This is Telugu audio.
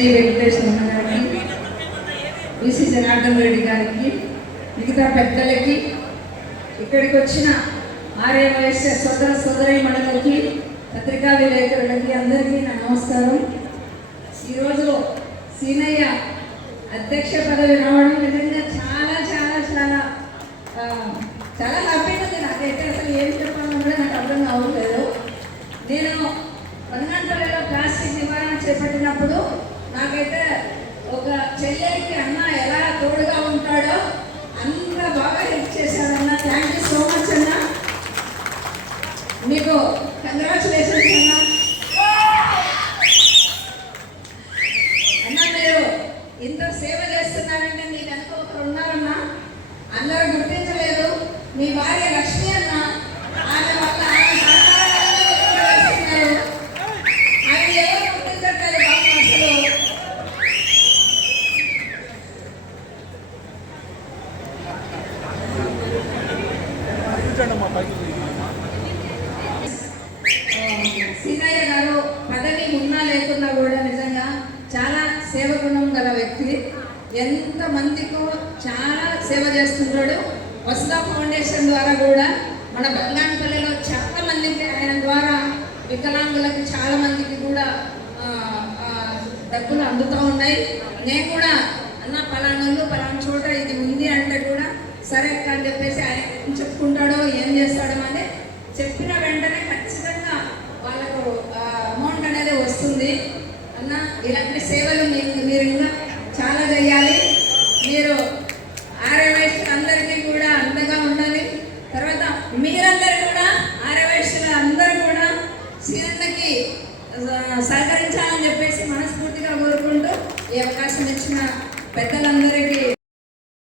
సినీ వెంకటేశ్వర గారికి, బీసీ జనార్దన్ రెడ్డి గారికి, మిగతా పెద్దలకి, ఇక్కడికి వచ్చిన ఆర్యవైశ్య సోదర సోదరీమణులకి, పత్రికా విలేకరులకి అందరికీ నా నమస్కారం. ఈరోజు సీనయ్య అధ్యక్ష పదవి రావడం నిజంగా చాలా చాలా చాలా చాలా హ్యాపీగా ఉంది. నాకైతే అసలు ఏం చెప్పాలో కూడా నాకు అర్థం కావట్లేదు. నేను పన్నెండులో ప్లాస్టిక్ నివారణ చేపట్టినప్పుడు నాకైతే ఒక చెల్లెలికి అన్న ఎలా తోడుగా ఉంటాడో అంత బాగా హెల్ప్ చేశాడన్న. థ్యాంక్ యూ సో మచ్ అన్న, మీకు కంగ్రాచులేషన్స్ అన్న. అన్న మీరు ఇంత సేవ చేస్తున్నారంటే మీ వెనక ఒకరు ఉన్నారన్నా, అందరూ గుర్తించలేదు. మీ భార్య లక్ష్మి అన్న, ఆమె వల్ల ఆయన ఎవరు గుర్తించట్లేదు బాబు. అసలు సీనయ్య గారు పదవి ఉన్నా లేకున్నా కూడా నిజంగా చాలా సేవ గుణం గల వ్యక్తి. ఎంతమందికో చాలా సేవ చేస్తున్నాడు. వసుదా ఫౌండేషన్ ద్వారా కూడా మన బంగానపల్లిలో చాలా మందికి ఆయన ద్వారా వికలాంగులకి చాలా మందికి కూడా డబ్బులు అందుతూ ఉన్నాయి. నేను కూడా అన్న పలానోళ్ళు పలానా చోట ఇది ఉంది అంటే కూడా సరే అని చెప్పేసి ఆయన ఏం చెప్పుకుంటాడో ఏం చేస్తాడో అని చెప్పిన వెంటనే ఖచ్చితంగా వాళ్ళకు అమౌంట్ అనేది వస్తుంది. అన్న ఇలాంటి సేవలు మీరు ఇంకా చాలా చేయాలి. మీరు ఆర్యవైశ్యులందరికీ కూడా అండగా ఉండాలి. తర్వాత మీరందరూ కూడా ఆర్యవైశ్యుల అందరూ కూడా సీనన్నకి సహకరించాలని చెప్పేసి మనస్ఫూర్తిగా కోరుకుంటూ ఈ అవకాశం ఇచ్చిన పెద్దలందరికీ